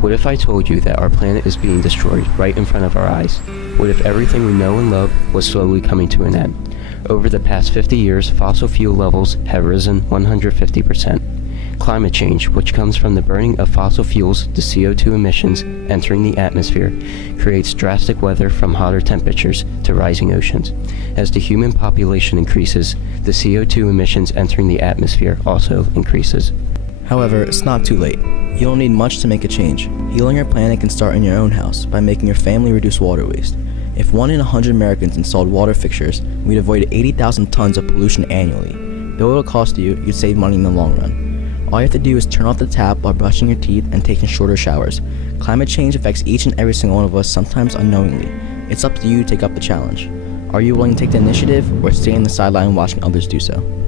What if I told you that our planet is being destroyed right in front of our eyes? What if everything we know and love was slowly coming to an end? Over the past 50 years, fossil fuel levels have risen 150%. Climate change, which comes from the burning of fossil fuels, the CO2 emissions entering the atmosphere, creates drastic weather from hotter temperatures to rising oceans. As the human population increases, the CO2 emissions entering the atmosphere also increases. However, it's not too late. You don't need much to make a change. Healing our planet can start in your own house by making your family reduce water waste. If 1 in 100 Americans installed water fixtures, we'd avoid 80,000 tons of pollution annually. Though it'll cost you, you'd save money in the long run. All you have to do is turn off the tap while brushing your teeth and taking shorter showers. Climate change affects each and every single one of us, sometimes unknowingly. It's up to you to take up the challenge. Are you willing to take the initiative or stay on the sideline watching others do so?